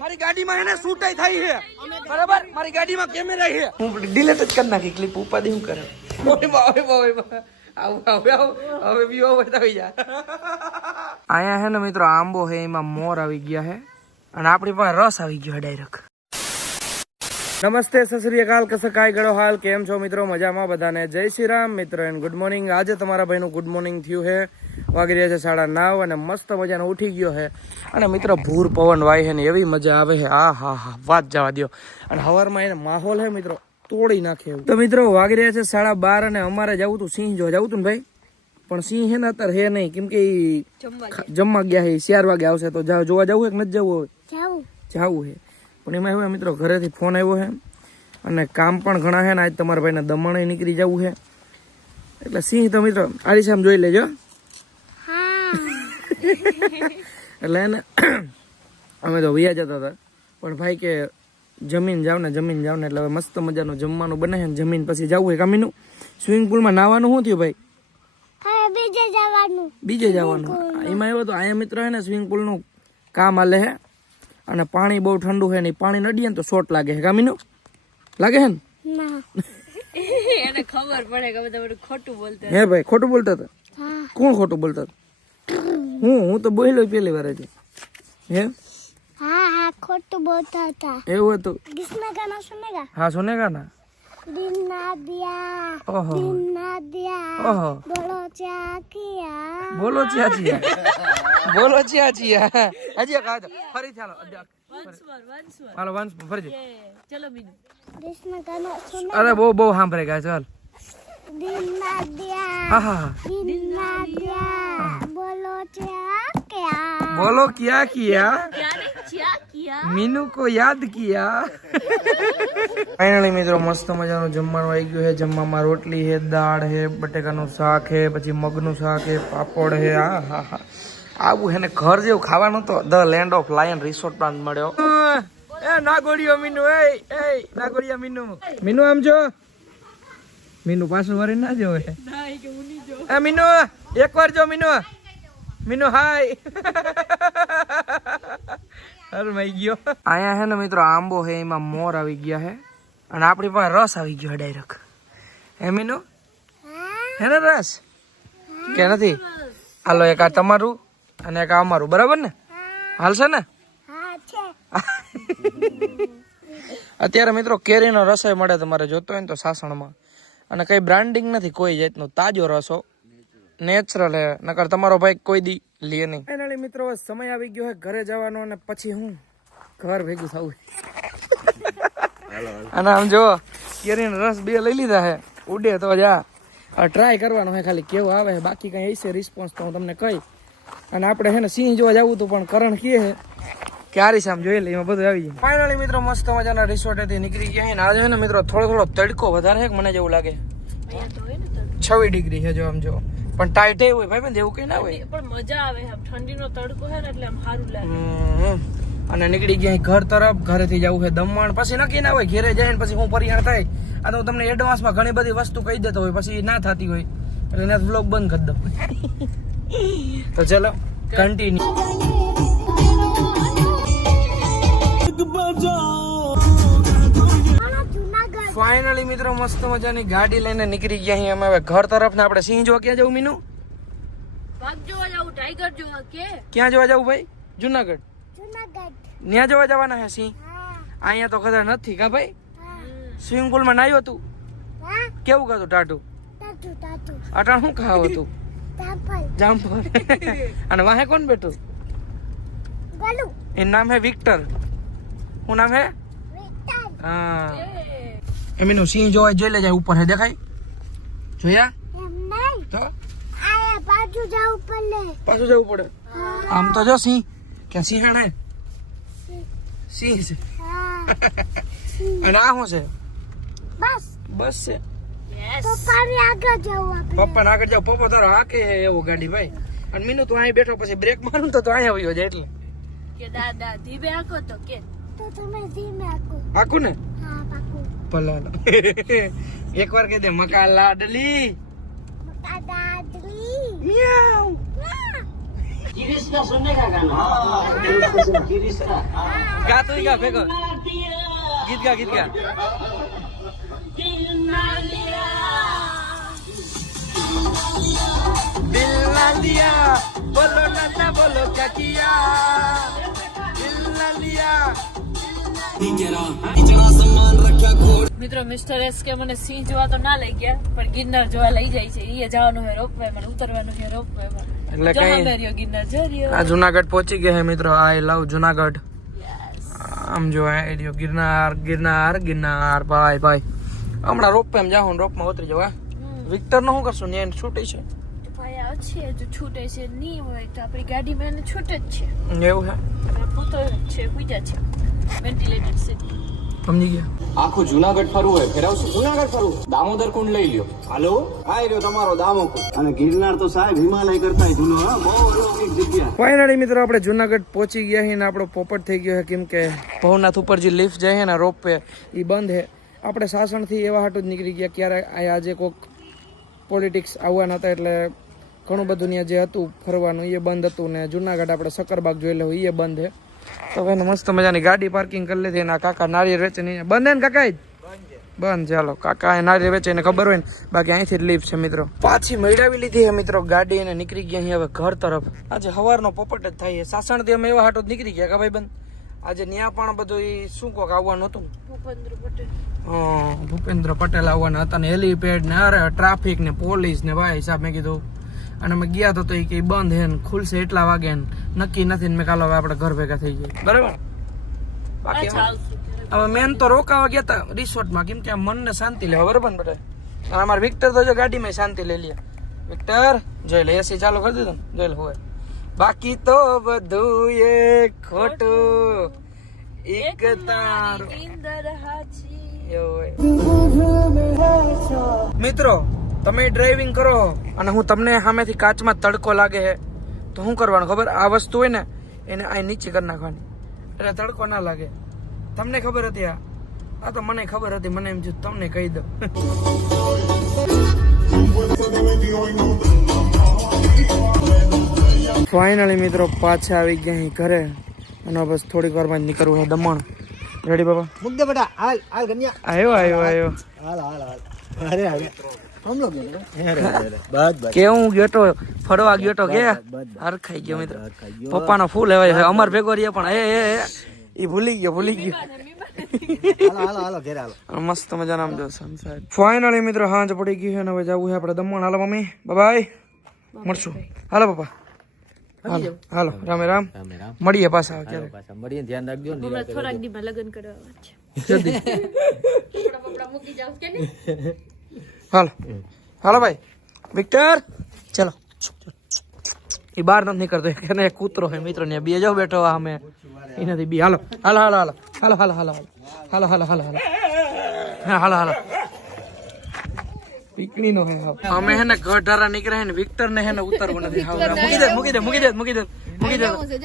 મારી ગાડીમાં એને શૂટાઈ થઈ છે બરાબર મારી ગાડીમાં કેમેરા છે હું ડિલીટ જ કરી નાખી ક્લિપ ઉપાડી હું કરે હવે બીઓ બતાવી જા આયા હે ને મિત્રો આંબો હે એમાં મોર આવી ગયા હે અને આપણી પાસે રસ આવી ગયો ડાયરેક્ટ નમસ્તે સત શ્રી અકાલ કસે કાય ગળો હાલ કેમ છો મિત્રો મજામાં બધાને જય શ્રી રામ મિત્રો એન્ડ ગુડ મોર્નિંગ આજે તમારા ભાઈનું ગુડ મોર્નિંગ થયું છે વાગી રહ્યા છે 9:30 અને મસ્ત મજાનો ઉઠી ગયો છે અને મિત્રો ભૂર પવન વાય છે ને એવી મજા આવે છે આ હા હા વાત જવા દો અને હવારમાં એને માહોલ છે મિત્રો તોડી નાખે એવું તો મિત્રો વાગી રહ્યા છે 12:30 અને અમારે જવું તું સિંહ જોવા જવું તું ને ભાઈ પણ સિંહ છે ને અત્યારે હે નહીં કેમ કે જમવા ગયા છે 4 વાગે આવશે તો જોવા જવું કે નથી જવું હવે જવું છે પણ એમાં એવું મિત્રો ઘરેથી ફોન આવ્યો છે અને કામ પણ ઘણા છે ને આજ તમારા ભાઈને દમણે નીકળી જવું છે એટલે સિંહ તો મિત્રો આરીસામ જોઈ લેજો એટલે એને અમે તો વૈયા જતા હતા પણ ભાઈ કે જમીન જાવ ને એટલે હવે મસ્ત મજાનું જમવાનું બને છે ને જમીન પછી જવું છે કામીનું સ્વિમિંગ પુલમાં નાવાનું શું થયું ભાઈ બીજે જવાનું એમાં એવું તો અહીંયા મિત્રો છે ને સ્વિમિંગ પુલનું કામ હાલે છે અને પાણી બહુ ઠંડુ છે ને પાણી નડીએ ને તો શોર્ટ લાગે છે કામીનું લાગે છે ને એને ખબર પડે કે બધા ખોટું બોલતા હે ભાઈ ખોટું બોલતા હતા કોણ ખોટું બોલતા હું તો બોલ્યો પહેલી વાર છે હે हाँ खोटू बोलता था એવું હતું किसने गाना सुनेगा હા સુનેગા ના दिन ना दिया ઓહો दिन ना दिया ઓહો बोलो क्या किया બોલો ચિયા હજી કહા દો ફરી ચાલો હાલો વંશ ફરી ચલો બીજું किसने गाना सुने અરે બહુ સાંભળે ગયા ચાલ दिन ना दिया હા હા दिन ना दिया बोलो क्या બોલો ક્યા કિયા क्या किया મીનુ કો યાદ કિયા ફાઇનલી મિત્રો મસ્ત મજાનું જમવાનું આવી ગયું છે જમવામાં રોટલી છે દાળ છે બટેકાનું શાક છે પછી મગનું શાક છે પાપડ છે હા હા હા આવું છે ને ઘર જેવું ખાવાનું તો the land of lion resort plan મળ્યો એ નાગોડિયો મીનુ એ નાગોડિયા મીનુ આમ જો મીનુ પાછું વળી ના જોવે એ મીનુ એકવાર જો મીનુ હાય હરમાઈ ગયો આયા હે ને મિત્રો આંબો હે એમાં મોર આવી ગયા હે અને આપણી પાસે રસ આવી ગયો ડાયરેક્ટ હે મીનુ હે ને રસ કે નથી હાલો એક આ તમારું અને એક આ અમારું બરાબર ને હાલશે ને हाँ छे અત્યારે મિત્રો કેરીનો રસ મળે તમારે જોતો હોય ને તો સાસણમાં અને કઈ બ્રાન્ડિંગ નથી કોઈ જાતનો તાજો રસો નેચરલ હે નકર તમારો ભાઈ કોઈ દી લે નહીં ફાઇનલી મિત્રો સમય આવી ગયો હે ઘરે જવાનો અને પછી હું ઘર ભેગું થવું અને આમ જો કેરીનો રસ 2 લઈ લીધા હે ઉડે તો જા ટ્રાય કરવાનો હે ખાલી કેવો આવે બાકી કઈ હશે રિસ્પોન્સ તો હું તમને કહી અને આપણે હે ને સિંહ જોવા જવું તો પણ કરણ કે હે કે આરીસામ જોઈ લે એમાં બધું આવી જાય ફાઇનલી મિત્રો મસ્ત મજાના રિસોર્ટેથી નીકળી ગયા હે ને આજે ને મિત્રો થોડો તડકો વધારે છે મને જેવું લાગે 26 ડિગ્રી છે જો આમ જો પણ ટાઈટ હોય ભાઈ બંધ એવું કઈ ના હોય પણ મજા આવે ઠંડીનો તડકો છે ને એટલે આમ સારું લાગે અને નીકળી ગયા ઘર તરફ ઘરેથી જવું છે દમણ પછી નક્કી ના હોય ઘરે જાય ને પછી હું પરિહાર થાય આ તો હું તમને એડવાન્સમાં ઘણી બધી વસ્તુ કહી દેતો હોય પછી ના થતી હોય એટલે એના વ્લોગ બંધ કરી દઉં તો ચલો કન્ટિન્યુ ફાઇનલી મિત્રો મસ્ત મજાની ગાડી લઈને નીકળી ગયા અહીં અમે હવે ઘર તરફ ને આપણે સિંહ જોવા ક્યાં જવું મીનુ વાઘ જોવા જાવ ટાઈગર જોવા કે ક્યાં જોવા જવું ભાઈ જુનાગઢ ત્યાં જોવા જવાના હે સિંહ અહીંયા તો કદાચ નથી કા ભાઈ સ્વિમિંગ પુલ માં નાયો તું કેવું કાતું ટાટું અટાણ શું ખાવ હતું જામફળ અને વાહે કોણ બેઠું એનું નામ હે વિક્ટર શું નામ હે હા એમનું સિંહ જોવા જોઈ લેજાય ઉપર હે દેખાય જોયા તો પાછું જવું પડે આમ તો જો સિંહ ક્યાં સિંહણ હે સિંહ છે અને આ શું છે બસ છે પપ્પાને આગળ જાવ પપ્પા તારો હાકે એવો ગાડી ભાઈ અને મીનુ તું અહીં બેઠો પછી બ્રેક મારું તો અહીંયા આવ્યો જાય એટલે કે દાદા ધીમે આકો તો કે तो तुम्हें धीमे आको આકુ ને हाँ पाको ભલા એકવાર કહી દે મકા લાડલી मका दादली મિયાઉ गा तू गा फेंको गीत गा दिल ना लिया बोलो ना बोलो क्या किया दिल ना लिया મિત્રો મિસ્ટર એસ કે મને સિંહ જોવા તો ના લઈ ગયા પણ ગિરનાર જોવા લઈ જાય છે એ જવાનું છે રોપવે મને ઉતરવાનું છે રોપવે એટલે જો કઈ અમે રહ્યો ગિરનાર જર્યો આ જુનાગઢ પહોંચી ગયા હે મિત્રો આઈ લવ જુનાગઢ આમ જો આ એરિયો ગિરનાર ભાઈ હમણાં રોપ એમ જાઉં રોપમાં ઉતરી જાવ વિક્ટર નો શું કરશું ને છૂટી છે ભાઈ આ છે જો છૂટે છે નહીં હોય તો આપણી ગાડીમાં એને છૂટે જ છે એવું હે પૂતો છે પૂજા છે વેન્ટિલેટેડ સિટી સમજી ગયા આખું જુનાગઢ ફરવું હોય ફેરવશું જુનાગઢ ફરવું દામોદર કુંડ લઈ લ્યો હાલો આ રહ્યો તમારો દામોકુંડ અને ગિરનાર તો સાહેબ હિમાલય કરતા જૂનો હા બહુ અલૌકિક જગ્યા ફાઇનલી મિત્રો આપણે જુનાગઢ પહોંચી ગયા છીએ ને આપણો પોપટ થઈ ગયો છે કેમ કે ભવનાથ ઉપર જે લિફ્ટ જાય છે ને રોપ વે એ બંધ છે આપણે સાસણથી એવા હાટું જ નીકળી ગયા ક્યારે આજે કોઈક પોલિટિક્સ આવવાના હતા એટલે ઘણું બધું ત્યાં જે હતું ફરવાનું એ બંધ હતું ને જુનાગઢ આપણે સક્કરબાગ જોઈ લેવું એ બંધ છે તો એને મસ્ત મજાની ગાડી પાર્કિંગ કરી લીધી એના કાકા નારિયેળ વેચે નહીં બંધ હે ને કાકા બંધ ચાલો કાકા નારિયેળ વેચે એને ખબર હોય ને બાકી અહીંથી જ લીફ છે મિત્રો પાછી મેળવી લીધી છે મિત્રો ગાડી એને નીકળી ગયા અહીં હવે ઘર તરફ આજે સવારનો પોપટ જ થાય છે સાસણથી અમે એવા હાટો જ નીકળી ગયા કે ભાઈ બંધ આજે ત્યાં પણ બધું એ શું કોક આવવાનું હતું ભૂપેન્દ્ર પટેલ આવવાના હતા ને હેલીપેડ ને અરે ટ્રાફિક ને પોલીસ ને ભાઈ સાહેબ મેં કીધું અને અમે ગયા તો એ કે બંધ હે ને ખુલશે એટલા વાગે ને નક્કી નથી ને મેં કાલો હવે આપણે ઘર ભેગા થઈ જાય બરાબર બાકી હવે મેન તો રોકાવા ગયા હતા રિસોર્ટમાં કેમ કે આ મનને શાંતિ લેવા બરાબર ને બધા અમારે વિક્ટર તો જો ગાડીમાં શાંતિ લઈ લે વિક્ટર જોઈ લે એસી ચાલુ કરી દીધું ને જોઈ લે હોય બાકી તો બધું એ ખોટું એક તારો મિત્રો તમે ડ્રાઇવિંગ કરો અને હું તમને સામેથી કાચમાં તડકો લાગે છે તો શું કરવાનું ખબર આ વસ્તુ હોય ને એને આ નીચે કરી નાખવાની એટલે તડકો ના લાગે તમને ખબર હતી આ તો મને ખબર હતી મને એમ થયું તમને કહી દઉં ફાઇનલી મિત્રો પાછા આવી ગયા અહીં ઘરે અને બસ થોડીક વારમાં જ નીકળવું છે દમણ રેડી બાબા મુક દે બેટા હાલ હાલ ગન્યા આવ્યો હાલ અરે હમ લોગ બસ કેવું ગયો તો ફરવા ગયો તો કે હરખાઈ ગયો મિત્ર પપ્પાનો ફૂલ લેવાય છે અમર ભેગો રહીએ પણ એ ભૂલી ગયો હાલો ઘેર હાલો મસ્ત મજાના આમ જો સનસેટ ફાઇનલી મિત્રો હાંજ પડી ગઈ છે અને હવે જવું છે આપણે દમણ હાલો મમ્મી બાય મળશું હાલો પપ્પા હાલો રામે રામ મળીએ પાછા ક્યારે મળીએ ધ્યાન રાખજો હમણાં થોડાક દીમાં લગ્ન કરવા છે જલ્દી કપડા મૂકી જાવ કે નહીં હાલો ભાઈ વિક્ટર ચલો એ બહાર નથી નીકળતો એને કૂતરો છે મિત્રો ને બે જો બેઠો અમે એનાથી બી હાલો પીકણી નો હે અમે હે ને ગઢારા નીકળે હે ને વિક્ટર ને હે ને ઉતરવું નથી મૂકી દે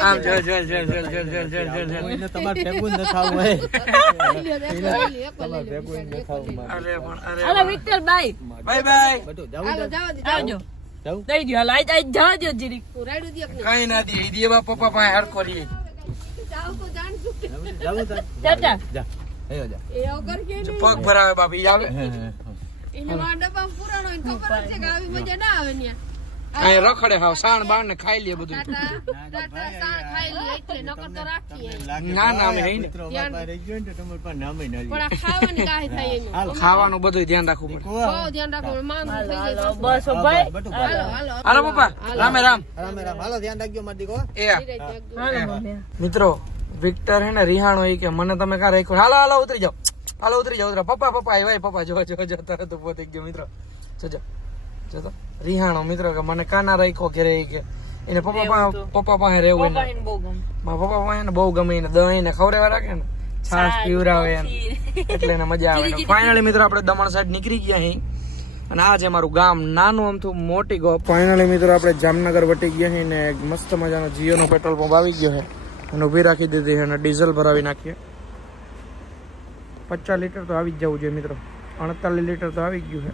આમ જો કોઈને તમારે ભેગું ન થાવું હે હાલો વિક્ટર બાય બધું આવજો દઈ દો હાલ આઈ જાજો જીરી રાડુ દે કઈ ના દે દેવા પપ્પા પાસે હરખો રહી ચાચા જા હેયો જા એ ઓગર કે પગ ભરાવે બાપી આવે એને વાડપા પુરાણો એને ખબર છે કે આવી મજા ના આવે ન્યા આ રખડે હાવ સાણ બાણ ને ખાઈ લે બધું ટાટા સાણ ખાઈ લે એટલે નકર તો રાખીએ ના અમે હઈ ને મિત્રો બાપા રહી ગયો ને તમાર પાસે નામે ન પણ આ ખાવાની કાહી થાય એનું ખાવાનું બધું ધ્યાન રાખવું પડે બહુ ધ્યાન રાખો માંગ થઈ જાય બસ ભાઈ હાલો હાલો પપ્પા રામે રામ હાલો ધ્યાન રાખજો માર દીકો એ હાલો મમ્મી મિત્રો વિક્ટર હે ને રિહાણો એ કે મને તમે કા રાખ્યો હાલો ઉતરી જાઓ પપ્પા ભાઈ પપ્પા જો તરત ઉભો થઈ ગયો મિત્રો જો તો રિહાણો મિત્રો કે મને કાના રાખ્યો ઘરે કે એને પપ્પા પાસે રહેવું એને બહુ ગમ મારા પપ્પા પાસે ને બહુ ગમે એને દહીં ને ખવડાવવા રાખે ને છાશ પીવરાવે એને એટલે એને મજા આવે ફાઇનલી મિત્રો આપણે દમણ સાઈડ નીકળી ગયા અહીં અને આ છે મારું ગામ નાનું અમથું મોટી ગો ફાઇનલી મિત્રો આપણે જામનગર વટી ગયા છીએ ને મસ્ત મજાનો જીઓ નો પેટ્રોલ પંપ આવી ગયો છે અને ઉભી રાખી દીધી અને ડીઝલ ભરાવી નાખીએ 50 લીટર તો આવી જ જવું જોઈએ મિત્રો 48 લીટર તો આવી ગયું છે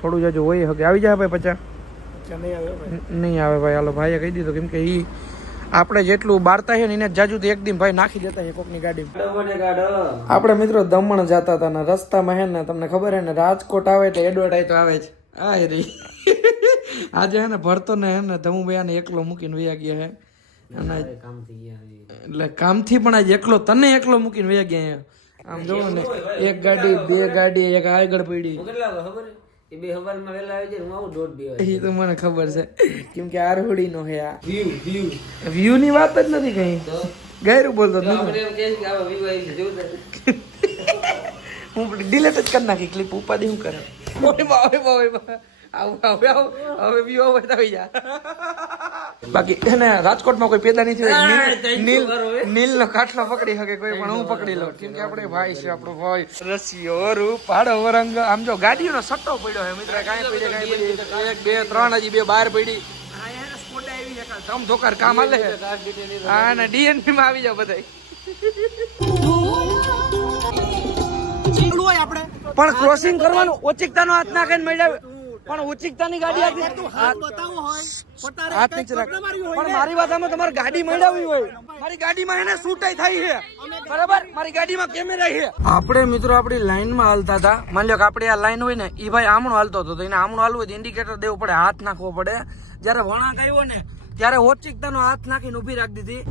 થોડું જજો હોય હગે આવી જાય ભાઈ 50 નહીં આવે ભાઈ. હાલો ભાઈએ કહી દીધું કેમ કે ઈ આપણે જેટલું બારતા છે ને એને જાજુ તો એક દિન ભાઈ નાખી દેતા છે કોકની ગાડીમાં. આપણે મિત્રો દમણ જતા હતા ને રસ્તામાં હે ને તમને ખબર હે ને રાજકોટ આવે એટલે એડવર્ટાઈઝ તો આવે જ. આ રી આજે હે ને ભરતો ને હે ને ધમુભાઈ એકલો મૂકીને વયા ગયા હે અને એટલે કામથી પણ આજે એકલો તને એકલો મૂકીને વયા ગયા હે. આમ જોવો ને એક ગાડી બે ગાડી એક આગળ પડી. એ તો મને ખબર છે કેમ કે આરહુડી નો હે. આ વ્યૂ ની વાત જ નથી કઈ ગેરું બોલતો હું ડિલેટ જ કરી નાખી ક્લિપ. ઉપાધિ શું કરે હવે વ્યૂ બતાવી જા. બાકી એને રાજકોટમાં કોઈ પેદા નહીં થયો નીલ નો કાટલો પકડી શકે કોઈ પણ હું પકડી લઉં કેમ કે આપણે ભાઈ છે. આપણો ભાઈ રસિયો રૂપ પાડો રંગ. આમ જો ગાડીઓનો સટ્ટો પડ્યો છે મિત્ર. કાંઈ પડી એક બે ત્રણ હજી બે બહાર પડી. ધમ ધોકાર કામ હાલે. હા ને ડીએનપી માં આવી જાવ બધા. પણ ક્રોસિંગ કરવાનું ઓચિકતાનો હાથ નાખીને મળ્યા. પણ ઓચિકતાની ગાડી હાથ નીચે રાખ. પણ મારી વાત આમાં તમારે ગાડી મળાવી હોય. મારી ગાડીમાં એને શૂટાઈ થાય છે બરાબર. મારી ગાડીમાં કેમેરા છે. આપણે મિત્રો આપણી લાઈનમાં હાલતા હતા. માની લો કે આપણે આ લાઈન હોય ને એ ભાઈ આમણો હાલતો હતો તો એને આમણો હાલવું હોય તો ઇન્ડિકેટર દેવું પડે, હાથ નાખવો પડે. જયારે વળાંક આવ્યો ને ત્યારે ઓચિકતાનો હાથ નાખીને ઉભી રાખી દીધી.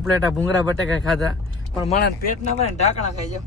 ઉપલેટા ભૂંગળા બટેકા ખાધા પણ માણસ પેટ ના ભરે ઢાંકણા ખાઈ જાવ.